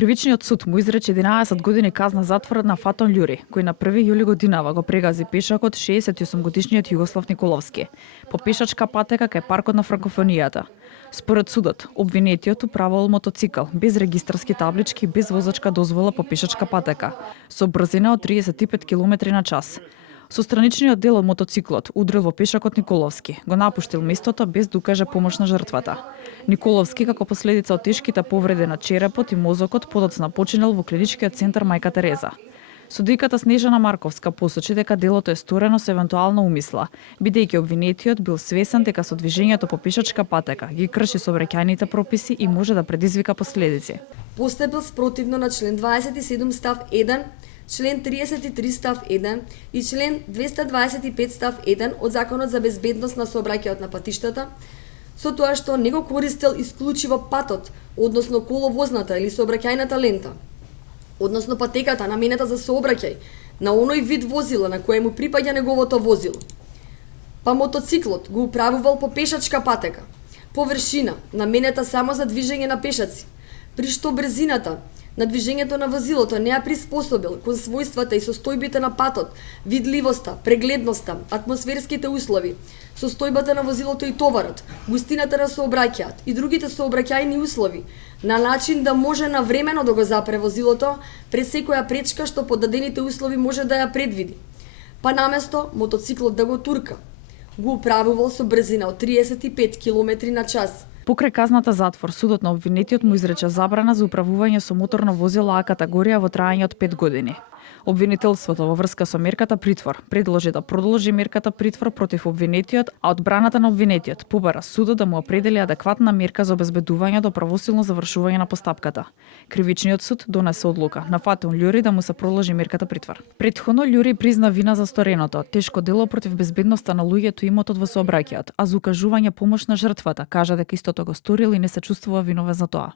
Кривичниот суд му изрече 11 години казна затвор на Фатон Љури, кој на 1 јули годинава го прегази пешакот 68-годишниот Југослав Николовски по пешачка патека кај паркот на франкофонијата. Според судот, обвинетиот управувал мотоцикл без регистарски таблички, без возачка дозвола по пешачка патека, со брзина од 35 км на час. Со страничниот дел од мотоциклот удрил во пешакот Николовски, го напуштил местото без да укаже помош на жртвата. Николовски, како последица од тешките повреди на черепот и мозокот, подоцна починал во клиничкиот центар Мајка Тереза. Судиката Снежана Марковска посочи дека делото е сторено со евентуална умисла, бидејќи обвинетиот бил свесен дека со движењето по пешачка патека ги крши сообраќајните прописи и може да предизвика последици. Постапил спротивно на член 27 став 1, член 33 став 1 и член 225 став 1 од Законот за безбедност на сообраќајот на патиштата, со тоа што не го користел исклучиво патот, односно коловозната или сообраќајната лента, односно патеката наменета за сообраќај на оној вид возила на кое му припаѓа неговото возило. Па мотоциклот го управувал по пешачка патека, површина наменета само за движење на пешаци, при што брзината на движењето на возилото не ја приспособил кон својствата и состојбите на патот, видливоста, прегледноста, атмосферските услови, состојбата на возилото и товарот, густината на сообраќајот и другите сообраќајни услови, на начин да може навремено да го запре возилото пред секоја пречка што под дадените услови може да ја предвиди. Па наместо мотоциклот да го турка, го управувал со брзина од 35 км на час. Покрај казната затвор, судот на обвинетиот му изрече забрана за управување со моторно возило А категорија во траење од 5 години. Обвинителството во врска со мерката притвор предложи да продолжи мерката притвор против обвинетиот, а одбраната на обвинетиот побара судот да му определи адекватна мерка за обезбедување до правосилно завршување на постапката. Кривичниот суд донесе одлука на Фатон Љури да му се продолжи мерката притвор. Претходно Љури призна вина за стореното, тешко дело против безбедноста на луѓето и имотот во сообраќајот, а за укажување помош на жртвата кажа дека истото го сторил и не се чувствува виновен за тоа.